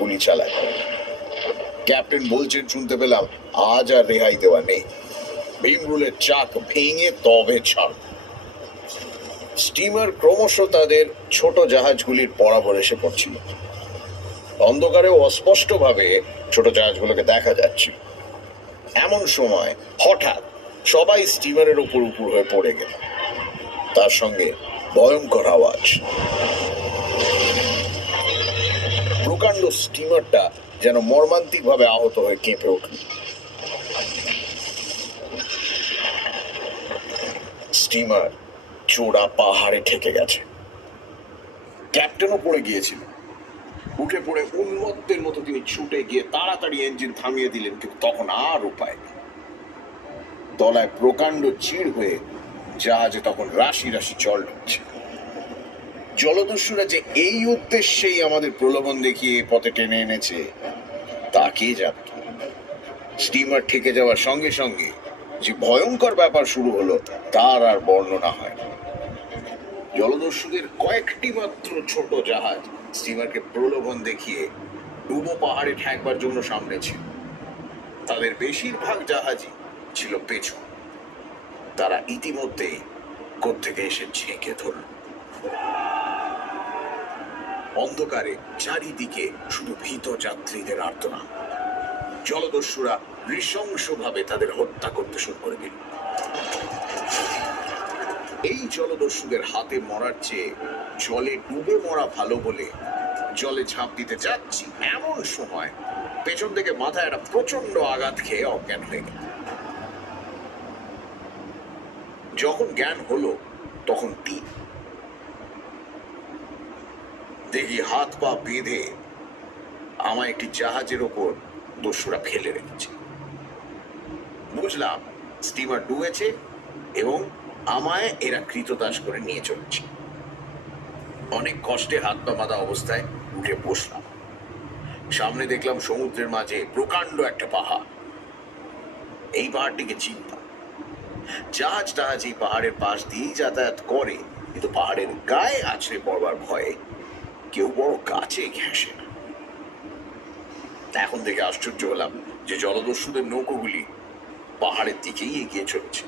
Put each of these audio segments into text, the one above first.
গুলি চালায়। ক্যাপ্টেন বলছেন শুনতে পেলাম, আজ আর রেহাই দেওয়া নেই, ভীমরুলের চাক ভেঙে তবে ছাড়। স্টিমার ক্রমশ তাদের ছোট জাহাজগুলির বরাবর এসে পড়ছিল। অন্ধকারেও অস্পষ্টভাবে ছোট জাহাজগুলোকে দেখা যাচ্ছে। এমন সময় হঠাৎ সবাই স্টিমারের উপর হয়ে পড়ে গেল। তার সঙ্গে ভয়ঙ্কর আওয়াজ। প্রকাণ্ড স্টিমারটা যেন মর্মান্তিক ভাবে আহত হয়ে কেঁপে উঠল। স্টিমার চোরা পাহাড়ে ঠেকে গেছে। ক্যাপ্টেনও পড়ে গিয়েছিল। উঠে পড়ে উন্মত্তের মতো তিনি ছুটে গিয়ে তাড়াতাড়ি ইঞ্জিন থামিয়ে দিলেন, কিন্তু তখন আর উপায় নেই। তলায় প্রকাণ্ড চিড় হয়ে জাহাজে তখন রাশি রাশি জল ঢুকছে। জলদস্যুরা যে এই উদ্দেশ্যেই আমাদের প্রলোভন দেখিয়ে পথে টেনে এনেছে তা কে জানত। স্টিমার ঠেকে যাওয়ার সঙ্গে সঙ্গে যে ভয়ঙ্কর ব্যাপার শুরু হলো তার আর বর্ণনা হয় না। জলদস্যুদের কয়েকটি মাত্র ছোট জাহাজ স্টিমারকে প্রলোভন দেখিয়ে ডুবো পাহাড়ে ঠেকবার জন্য সামনে ছিল। তাদের বেশিরভাগ জাহাজই ছিল পেছন। তারা ইতিমধ্যেই কোত্থেকে এসে ঝেঁকে ধরল। অন্ধকারে চারিদিকে শুধু ভীত যাত্রীদের আর্তনাদ। জলদস্যুরা নৃশংসভাবে তাদের হত্যা করতে শুরু করে দিল। এই জলদস্যুদের হাতে মরার চেয়ে জলে ডুবে মরা ভালো বলে জলে ঝাঁপ দিতে যাচ্ছি, এমন সময় পেছন থেকে মাথায় একটা প্রচন্ড আঘাত খেয়ে অজ্ঞান হয়ে গেল। যখন জ্ঞান হলো তখন দেখি হাত পা বেঁধে আমায় একটি জাহাজের ওপর দস্যুরা ফেলে রেখেছে। বুঝলাম স্টিমার ডুবেছে এবং আমায় এরা কৃতদাস করে নিয়ে চলেছে। অনেক কষ্টে হাত পা বাঁধা অবস্থায় উঠে বসলাম। সামনে দেখলাম সমুদ্রের মাঝে প্রকাণ্ড একটা পাহাড়। এই পাহাড়টিকে চিনতাম। জাহাজ টাহাজ এই পাহাড়ের পাশ দিয়েই যাতায়াত করে, কিন্তু পাহাড়ের গায়ে আছড়ে পড়বার ভয়ে কেউ বড় কাছে ঘেঁষে না। এখন দেখে আশ্চর্য হলাম যে জলদস্যুদের নৌকোগুলি পাহাড়ের দিকেই এগিয়ে চলেছে।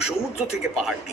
সমুদ্র থেকে পাহাড়টি